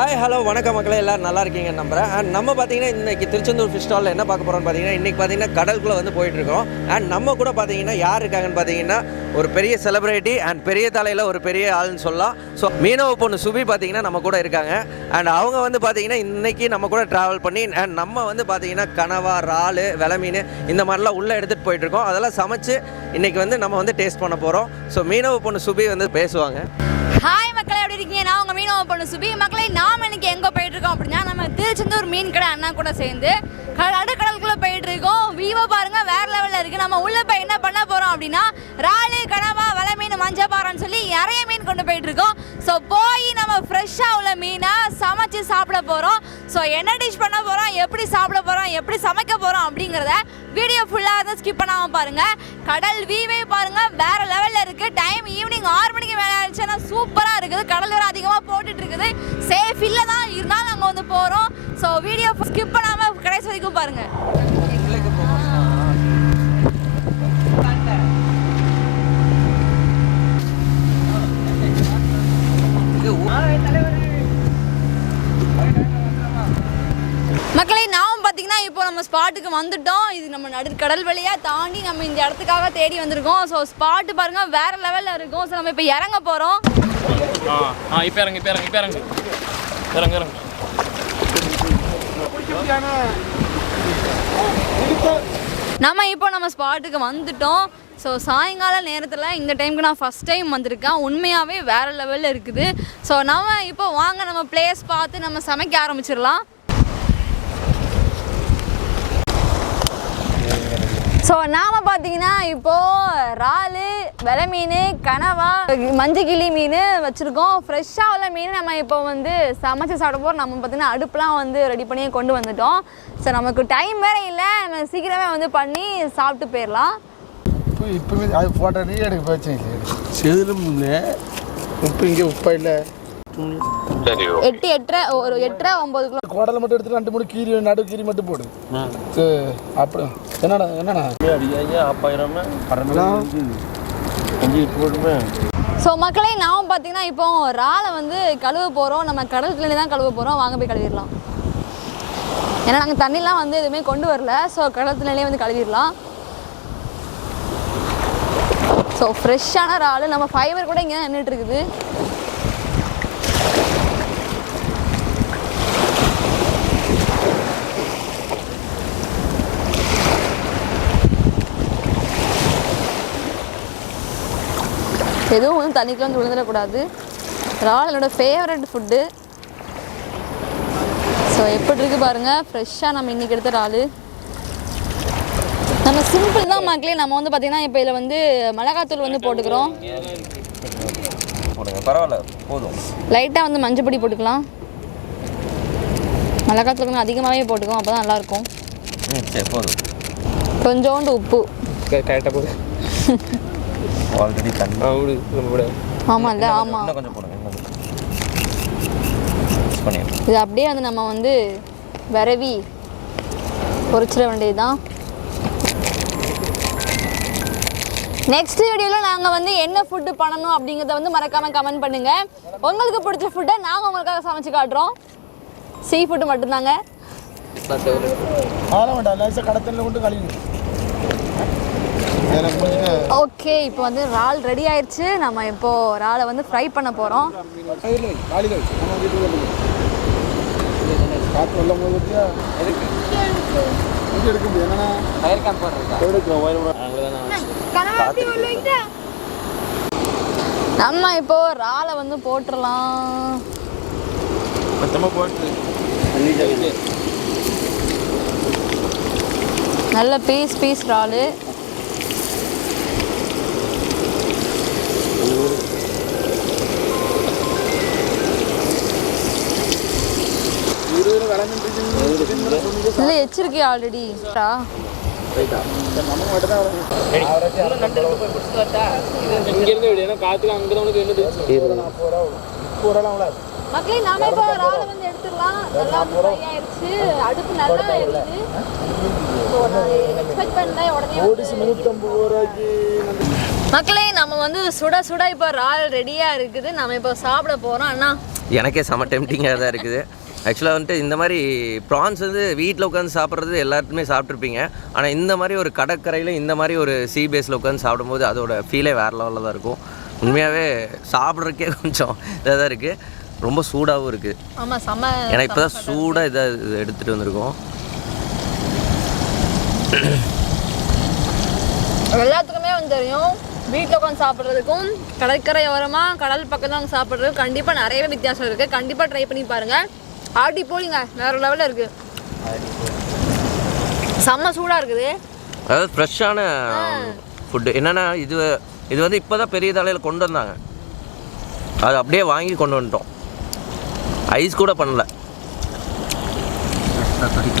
Hi hello வணக்கம் மக்களே, எல்லோரும் நல்லா இருக்கீங்க நம்புகிறேன். அண்ட் நம்ம பார்த்தீங்கன்னா இன்றைக்கி திருச்செந்தூர் ஃபிஷ் ஸ்டாலில் என்ன பார்க்க போகிறோம்னு பார்த்தீங்கன்னா இன்றைக்கி பார்த்தீங்கன்னா கடலுக்குள்ளே வந்து போயிட்டுருக்கோம். அண்ட் நம்ம கூட பார்த்தீங்கன்னா யார் இருக்காங்கன்னு பார்த்தீங்கன்னா ஒரு பெரிய செலிப்ரிட்டி அண்ட் பெரிய தலையில் ஒரு பெரிய ஆள்னு சொல்லலாம். ஸோ மீனவ பொண்ணு சுபி பார்த்தீங்கன்னா நம்ம கூட இருக்காங்க. அண்ட் அவங்க வந்து பார்த்தீங்கன்னா இன்றைக்கி நம்ம கூட ட்ராவல் பண்ணி அண்ட் நம்ம வந்து பார்த்தீங்கன்னா கனவா, இறால், வெலை மீன் இந்த மாதிரிலாம் உள்ளே எடுத்துகிட்டு போயிட்டுருக்கோம். அதெல்லாம் சமைச்சு இன்றைக்கி வந்து நம்ம வந்து டேஸ்ட் பண்ண போகிறோம். ஸோ மீனவ பொண்ணு சுபி வந்து பேசுவாங்க. ஹாய் மக்களே, எப்படி இருக்கீங்க? நான் உங்கள் மீனவ பொண்ணு சுபி. மக்களே, நாம் இன்னைக்கு எங்கே போயிட்டுருக்கோம் அப்படின்னா நம்ம திருச்செந்தூர் மீன் கடை அண்ணா கூட சேர்ந்து நடுக்கடலுக்குள்ளே போயிட்டுருக்கோம். வியூவை பாருங்கள், வேறு லெவலில் இருக்குது. நம்ம உள்ளே போய் என்ன பண்ண போகிறோம் அப்படின்னா இறால், கனவா, வெலை மீன், மஞ்சப்பாறைன்னு சொல்லி நிறைய மீன் கொண்டு போயிட்டுருக்கோம். ஸோ போய் நம்ம ஃப்ரெஷ்ஷாக உள்ள மீனை சமைச்சு சாப்பிட போகிறோம். ஸோ என்ன டிஷ் பண்ண போகிறோம், எப்படி சாப்பிட போகிறோம், எப்படி சமைக்க போகிறோம் அப்படிங்கிறத வீடியோ ஃபுல்லாக தான் ஸ்கிப் பண்ணாமல் பாருங்கள். கடல் வியூவே பாருங்கள், வேறு லெவலில் இருக்குது. டைம் ஈவினிங் 6 மணிக்கு மேலே ஆயிடுச்சுன்னா சூப்பராக இருக்குது. கடல் வேறு அதிகமாக போட்டுட்டு இருக்குது. சேஃப் இல்லை தான் இருந்தாலும் அங்கே வந்து போகிறோம். ஸோ வீடியோ ஸ்கிப் பண்ணாமல் கடைசி வரைக்கும் பாருங்கள். மக்களே, நாமும் பார்த்தீங்கன்னா இப்போ நம்ம ஸ்பாட்டுக்கு வந்துட்டோம். இது நம்ம நடுக்கடல் வழியாக தாண்டி நம்ம இந்த இடத்துக்காக தேடி வந்திருக்கோம். ஸோ ஸ்பாட்டு பாருங்கள், வேறு லெவலில் இருக்கும். ஸோ நம்ம இப்போ இறங்க போகிறோம். இப்போ இறங்கு நம்ம இப்போ நம்ம ஸ்பாட்டுக்கு வந்துட்டோம். ஸோ சாயங்கால நேரத்தில் இந்த டைமுக்கு நான் ஃபஸ்ட் டைம் வந்திருக்கேன். உண்மையாகவே வேறு லெவலில் இருக்குது. ஸோ நம்ம இப்போ வாங்க நம்ம பிளேஸ் பார்த்து நம்ம சமைக்க ஆரம்பிச்சிடலாம். ஸோ நாம் பார்த்தீங்கன்னா இப்போது இறால், வெலை மீன், கனவா, மஞ்சக்கிளி மீன் வச்சுருக்கோம். ஃப்ரெஷ்ஷாக உள்ள மீன் நம்ம இப்போ வந்து சமைச்சு சாப்பிட போகிறோம். நம்ம பார்த்தீங்கன்னா அடுப்புலாம் வந்து ரெடி பண்ணி கொண்டு வந்துட்டோம். ஸோ நமக்கு டைம் வேறு இல்லை, நம்ம சீக்கிரமே வந்து பண்ணி சாப்பிட்டு போயிடலாம். இப்போவே அது ஃபோட்டோ நீ எடுக்க போச்சு செதிலும் உப்பு இங்கே உப்பா இல்லை 8 ஒரு 8 9 கிலோ கோடலை மட்டும் எடுத்து 2 3 கீரி நடு கீரி மட்டும் போடு. அப்படி என்னண்ணா ஸோ மக்களே, நாம் பார்த்தீங்கன்னா இப்போ இறாலை வந்து கழுவ போகிறோம். நம்ம கடலுக்குள்ளே தான் கழுவ போகிறோம். வாங்க போய் கழுவிடலாம். ஏன்னா நாங்கள் தண்ணிலாம் வந்து எதுவுமே கொண்டு வரல. ஸோ கடலுக்குள்ளே வந்து கழுவிடலாம். ஸோ ஃப்ரெஷ்ஷான இறால், நம்ம ஃபைபர் கூட இங்கே தான் நின்றுட்டு இருக்குது. எதுவும் வந்து தண்ணிக்குள்ள வந்து விழுந்துடக்கூடாது. இறால் என்னோடய ஃபேவரட் ஃபுட்டு. ஸோ எப்படி இருக்குது பாருங்கள், ஃப்ரெஷ்ஷாக நம்ம இன்றைக்கி எடுத்த இறால். நம்ம சிம்பிள் தான் மக்களே. நம்ம வந்து பார்த்திங்கன்னா இப்போ இதில் வந்து மிளகாத்தூள் வந்து போட்டுக்கிறோம். பரவாயில்ல, போதும். லைட்டாக வந்து மஞ்சள் பொடி போட்டுக்கலாம். மிளகாத்தூள் கொஞ்சம் அதிகமாகவே போட்டுக்குவோம், அப்போ தான் நல்லாயிருக்கும். போதும். கொஞ்சோண்டு உப்பு. கரெக்டாக போகுது. ஆல்ரெடி தண்ணி ஆமாம்ல, ஆமாம். கொஞ்சம் போடுங்க. இது அப்படியே வந்து நம்ம வந்து விரவி பொரிச்சிட வேண்டியது தான். நெக்ஸ்ட் வீடியோவில் நாங்கள் வந்து என்ன ஃபுட்டு பண்ணணும் அப்படிங்கிறத வந்து மறக்காமல் கமெண்ட் பண்ணுங்கள். உங்களுக்கு பிடிச்ச ஃபுட்டை நாங்கள் உங்களுக்காக சமைச்சு காட்டுறோம். சீ ஃபுட்டு மட்டும்தாங்க. கடத்தல கொண்டு கழுவி. ஓகே, இப்போ வந்து இறால் ரெடி ஆயிடுச்சு. நம்ம இப்போ இறாலை வந்து ஃப்ரை பண்ண போகிறோம். நம்ம இப்போ இறாலை வந்து போட்டுடலாம். நல்ல பீஸ் இறால். இல்லை எச்சிருக்கே ஆல்ரெடி. மக்களே, நாம இப்போ இறாலை வந்து எடுத்துடலாம். நல்லா ஃப்ரை ஆயிடுச்சு. அடுப்பு நல்லா ஆயிடுச்சு. எக்ஸ்பெக்ட் பண்ணல உடனே. மக்களே, நம்ம வந்து சுட சுட இப்போ இறால் ரெடியாக இருக்குது. நம்ம இப்போ சாப்பிட போகிறோம். அண்ணா எனக்கே செம டெம்டிங்காக தான் இருக்குது. ஆக்சுவலாக வந்துட்டு இந்த மாதிரி ப்ரான்ஸ் வந்து வீட்டில் உட்காந்து சாப்பிட்றது எல்லாத்துக்குமே சாப்பிட்ருப்பீங்க. ஆனால் இந்த மாதிரி ஒரு கடற்கரையில் இந்த மாதிரி ஒரு சீ பேஸில் உட்காந்து சாப்பிடும்போது அதோட ஃபீலே வேறு லெவலில் தான் இருக்கும். உண்மையாகவே சாப்பிட்றதுக்கே கொஞ்சம் இதாக தான் இருக்குது. ரொம்ப சூடாகவும் இருக்குது. ஆமாம், செம்ம. ஏன்னா இப்போ தான் சூடாக இதை எடுத்துகிட்டு வந்திருக்கோம். எல்லாத்துக்குமே வந்து தெரியும், வீட்டில் உட்காந்து சாப்பிட்றதுக்கும் கடற்கரை ஓரமாக கடல் பக்கம் தான் சாப்பிட்றதுக்கும் கண்டிப்பாக நிறையவே வித்தியாசம் இருக்குது. கண்டிப்பாக ட்ரை பண்ணி பாருங்கள். ஆட்டி போலிங்க, வேறு லெவலில் இருக்குது. செம்ம சூடாக இருக்குது. அதாவது ஃப்ரெஷ்ஷான ஃபுட்டு. என்னென்னா இது வந்து இப்போ தான் பெரிய தலையில் கொண்டு வந்தாங்க. அது அப்படியே வாங்கி கொண்டு வந்துட்டோம். ஐஸ் கூட பண்ணல.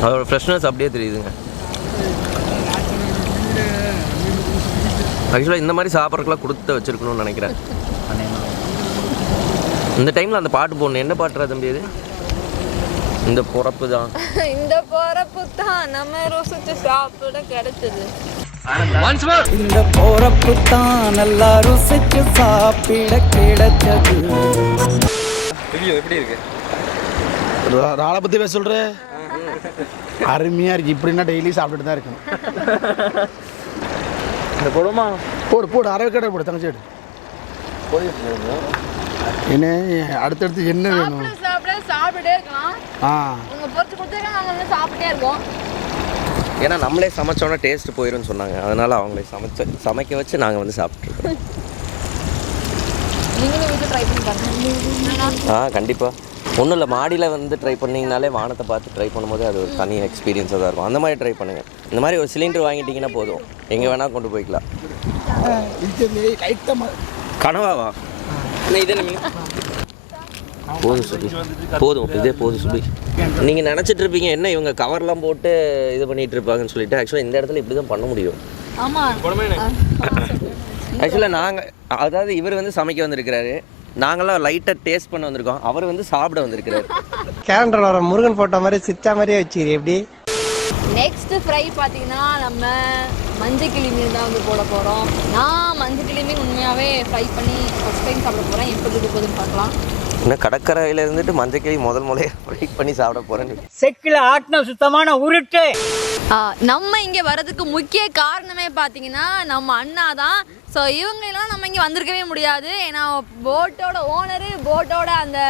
அதோட ஃப்ரெஷ்னஸ் அப்படியே தெரியுதுங்க. ஆக்சுவலாக இந்த மாதிரி சாப்பிட்றதுக்குலாம் கொடுத்து வச்சுருக்கணும்னு நினைக்கிறேன். இந்த டைமில் அந்த பாட்டு போடணும். என்ன பாட்டுறா தம்பி அது? இந்த பொறப்பு தான், இந்த பொறப்பு தான் நம்ம ருசிச்சு சாப்பிட கிடைச்சது. இந்த பொறப்பு தான் நல்லா ருசிச்சு சாப்பிட கிடைச்சது. எப்படி இருக்கு? ராளை பற்றி பேச சொல்கிற அருமையாக இருக்குது. இப்படின்னா டெய்லி சாப்பிட்டுட்டு தான் இருக்கணும். இந்த போடுமா? போடு அரை கடை போடு, தங்கச்சி எடு. என்ன அடுத்தடுத்து என்ன வேணும்? சாப்பிட்டே இருக்கலாம். உங்க பொறுத்து கொடுத்தாங்க, நாங்க சாப்பிட்டே இருக்கோம். ஏன்னா நம்மளே சமைச்சோன்னா டேஸ்ட் போயிடும்னு சொன்னாங்க. அதனால் அவங்களே சமைக்க வச்சு நாங்கள் வந்து சாப்பிட்ருக்கோம். நீங்களும் வீட்டில் ட்ரை பண்ணி பாருங்க. கண்டிப்பாக. ஒன்றும் இல்லை, மாடியில் வந்து ட்ரை பண்ணிங்கனாலே வானத்தை பார்த்து ட்ரை பண்ணும்போது அது ஒரு தனி எக்ஸ்பீரியன்ஸாக தான் இருக்கும். அந்த மாதிரி ட்ரை பண்ணுங்கள். இந்த மாதிரி ஒரு சிலிண்டர் வாங்கிட்டீங்கன்னா போதும், எங்கே வேணால் கொண்டு போய்க்கலாம். கனவாவா? போதும் சுபி, போதும், இதே போதும் சுபி. நீங்கள் நினச்சிட்டு இருப்பீங்க என்ன இவங்க கவர்லாம் போட்டு இது பண்ணிகிட்டு இருப்பாங்கன்னு சொல்லிட்டு. ஆக்சுவலாக இந்த இடத்துல இப்படி தான் பண்ண முடியும். ஆக்சுவலாக அதாவது இவர் வந்து சமைக்க வந்திருக்கிறாரு, நாங்களாம் லைட்டாக டேஸ்ட் பண்ண வந்திருக்கோம். அவர் வந்து சாப்பிட வந்திருக்கிறாரு. கேலண்டரில் வர முருகன் போட்ட மாதிரி சிரிச்சா மாதிரியே வச்சுக்கிறேன். எப்படி நெக்ஸ்ட் ஃப்ரை பார்த்தீங்கன்னா நம்ம மஞ்சள் கிளி மீன் தான் வந்து போட போகிறோம். நான் மஞ்சள் கிளி மீன் உண்மையாகவே ஃப்ரை பண்ணி ஃபஸ்ட் டைம் சாப்பிட போகிறேன். எப்படி இருக்கு போதுன்னு பார்க்கலாம். இன்னும் கடற்கரையில் இருந்துட்டு மஞ்சள் கிளி முதலே ஃப்ரை பண்ணி சாப்பிட போகிறேன்னு. செக்கில் ஆட்டின சுத்தமான உருட்டு. நம்ம இங்கே வர்றதுக்கு முக்கிய காரணமே பார்த்தீங்கன்னா நம்ம அண்ணா தான். ஸோ இவங்களெல்லாம் நம்ம இங்கே வந்திருக்கவே முடியாது. ஏன்னா போட்டோட ஓனரு, போட்டோட அந்த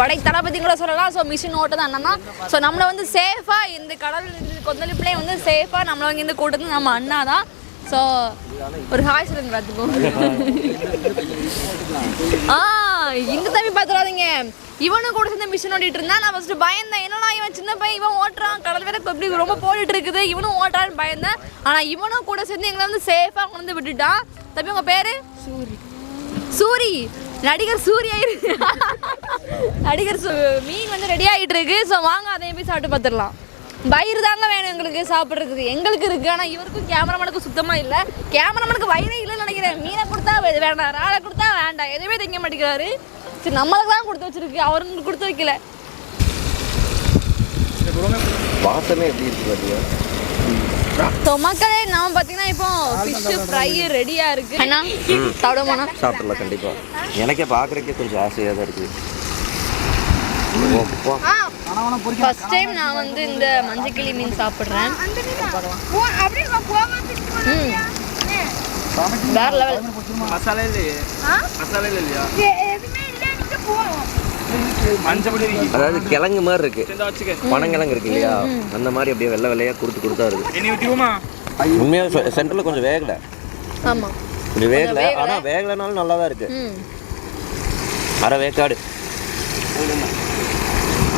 படை தளபதி கூட சொல்லலாம். ஸோ மிஷின் ஓட்ட தான் அண்ணா தான். ஸோ நம்மளை வந்து சேஃபாக இந்த கடல் கொந்தளிப்புலேயே வந்து சேஃபாக நம்மளை வந்து இந்த கூட்டத்தில் நம்ம அண்ணா தான். ஸோ ஒரு ஹாய் சொல்லுங்க பார்த்துப்போம். இந்த தம்பி பார்த்துடாதீங்க, இவனும் கூட சேர்ந்து மிஷின் ஓட்டிட்டு இருந்தா. நான் ஃபர்ஸ்ட் பயந்தேன், என்னன்னா இவன் சின்ன பையன், இவன் ஓட்டுறான், கடல் வேற எப்படி ரொம்ப போயிட்டு இருக்குது, இவனும் ஓட்டுறான்னு பயந்தேன். ஆனால் இவனும் கூட சேர்ந்து எங்களை வந்து சேஃபாக கொண்டு வந்து விட்டுட்டான். தம்பி உங்கள் பேர்? சூரி. நடிகர் சூர்யா இருக்கு. நடிகர் மீன் வந்து ரெடி ஆகிட்டு இருக்கு. ஸோ வாங்க அதையும் போய் சாப்பிட்டு பார்த்துடலாம். வயிறு தாங்க வேணும் எங்களுக்கு சாப்பிட்றதுக்கு. எங்களுக்கு இருக்குது, ஆனால் இவருக்கும் கேமராமேனுக்கும் சுத்தமாக இல்லை. கேமராமேனுக்கு வயிறே இல்லைன்னு நினைக்கிறேன். மீனை கொடுத்தா வேண்டாம், ராளை கொடுத்தா வேண்டாம், எதுவுமே திங்க மாட்டேங்கிறாரு. சரி நம்மளுக்கு தான் கொடுத்து வச்சிருக்கு, அவருக்கு கொடுத்து வைக்கல. வாசமே எப்படி இருக்கு பாத்தியா? ஸோ மக்களே நம்ம பார்த்தீங்கன்னா இப்போ ஃபிஷ் ஃப்ரை ரெடியாக இருக்கு. என்ன சாப்பிடுவோம்னா சாப்பிடலாம் கண்டிப்பாக. எனக்கே பார்க்குறக்கே கொஞ்சம் ஆசையாக தான் இருக்குது. ஃபர்ஸ்ட் டைம் நான் வந்து இந்த மஞ்சள் கிளி மீன் சாப்பிட்றேன். வேற லெவல். மசாலா இல்லையே? மசாலா இல்லையா? அதாவது கிழங்கு மாதிரி இருக்கு, பனங்கிழங்கு இருக்கு இல்லையா, அந்த மாதிரி அப்படியே வெள்ளை வெள்ளையா கொடுத்தா இருக்கு. உண்மையாக சென்டரில் கொஞ்சம் வேகலை. ஆமாம் கொஞ்சம் வேகலை, ஆனால் வேகலைனாலும் நல்லா தான் இருக்கு. அரை வேக்காடு.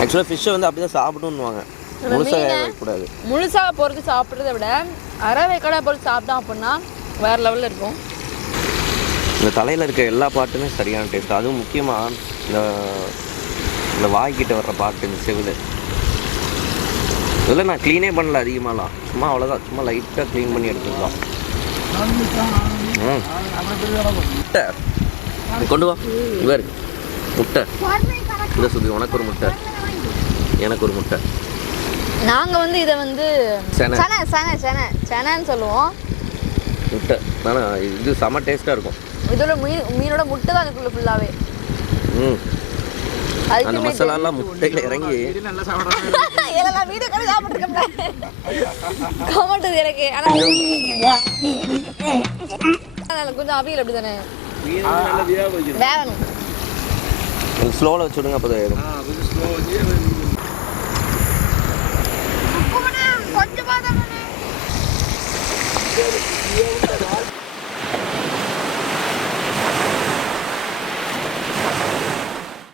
ஆக்சுவலாக ஃபிஷ்ஷை வந்து அப்படி தான் சாப்பிடணுன்னுவாங்க, முழுசாக வேகக்கூடாது. முழுசாக பொறுத்து சாப்பிட்றத விட அரை வேக்காடை பொறுத்து சாப்பிட்டோம் அப்படின்னா வேற லெவலில் இருக்கும். இந்த தலையில் இருக்க எல்லா பாட்டுமே சரியான டேஸ்ட். அதுவும் முக்கியமாக இந்த வாய்க்கிட்ட வர்ற பாட்டு, இந்த செவில் இதில் நான் க்ளீனே பண்ணல அதிகமாகலாம், சும்மா அவ்வளோதான், சும்மா லைட்டாக க்ளீன் பண்ணி எடுத்துக்கலாம். முட்டை கொண்டு வா, இவா இருக்கு முட்டை. இந்த சுபி உனக்கு ஒரு முட்டை, எனக்கு ஒரு முட்டை. நாங்கள் வந்து இதை வந்து செனன்னு சொல்லுவோம். முட்டை ஆனால் இது செம டேஸ்ட்டாக இருக்கும். இதோட மீனோட முட்டை தான் அதுக்குள்ளே ஃபுல்லாகவே. அந்த மசாலாலாம் முட்டையில் இறங்கி இதெல்லாம் வீடியோ கூட சாப்பிட்டுருக்கோம்ல கமெண்ட் எனக்கு ஆனால் கொஞ்சம் அவியல் அப்படி தானே வேகணும் ஸ்லோவில் வச்சுடுங்க அப்போ தான்